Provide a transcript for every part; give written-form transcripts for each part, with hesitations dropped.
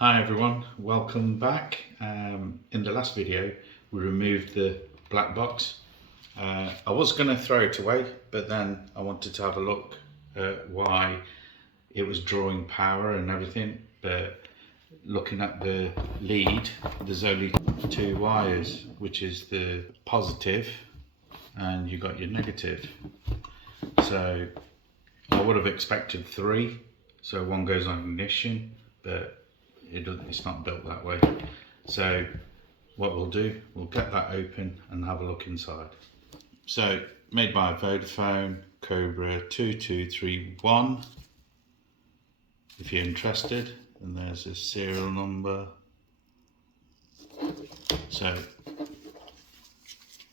Hi everyone, welcome back. In the last video we removed the black box. I was going to throw it away, but then I wanted to have a look at why it was drawing power and everything. But looking at the lead, there's only two wires, which is the positive and you got your negative. So I would have expected three, so one goes on ignition, but it's not built that way. So what we'll do, we'll get that open and have a look inside. So made by Vodafone, Cobra 2231 if you're interested, and there's a serial number. So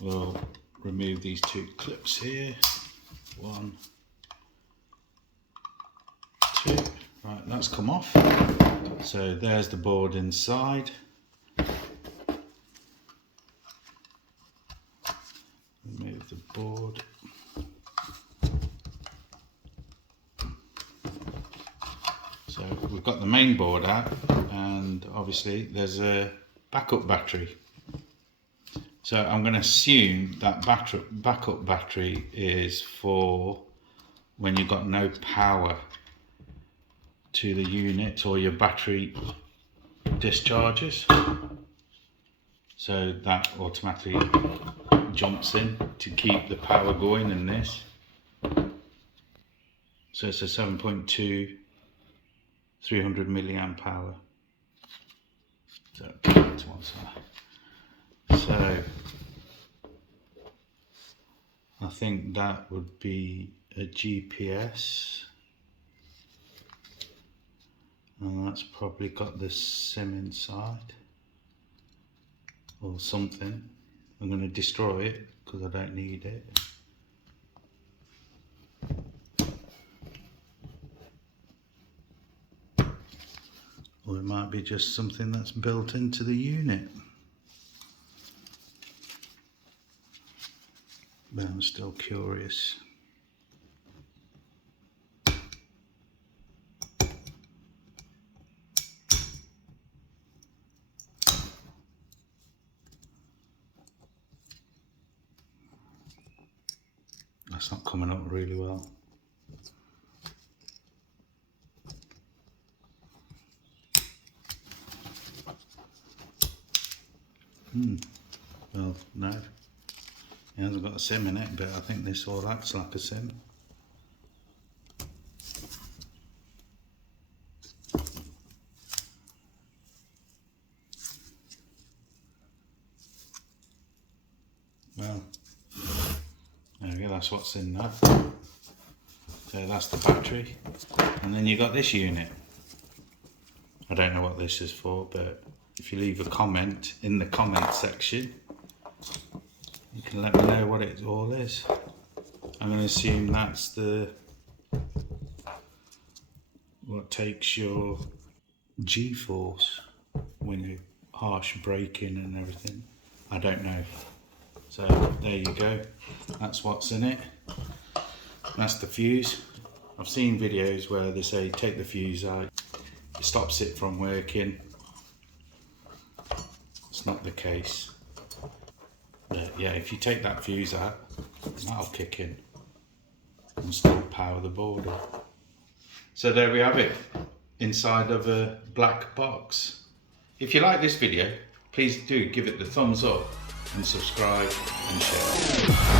we'll remove these two clips here. 1, 2, right, that's come off. So there's the board inside. Remove the board. So we've got the main board out, and obviously there's a backup battery. So I'm going to assume that backup battery is for when you've got no power to the unit or your battery discharges. So that automatically jumps in to keep the power going in this. So it's a 7.2 300 milliamp power. So put it to one side. So I think that would be a GPS, and that's probably got the SIM inside or something. I'm going to destroy it because I don't need it. Or it might be just something that's built into the unit. But I'm still curious. That's not coming up really well. Well, no. It hasn't got a SIM in it, but I think this all acts like a SIM. Well, there we go, that's what's in there. So that's the battery. And then you got this unit. I don't know what this is for, but if you leave a comment in the comment section, you can let me know what it all is. I'm going to assume that's the what takes your G-force when you harsh braking and everything. I don't know. So there you go. That's what's in it. That's the fuse. I've seen videos where they say take the fuse out. It stops it from working. It's not the case. But yeah, if you take that fuse out, that'll kick in and still power the board up. So there we have it, inside of a black box. If you like this video, please do give it the thumbs up and subscribe and share.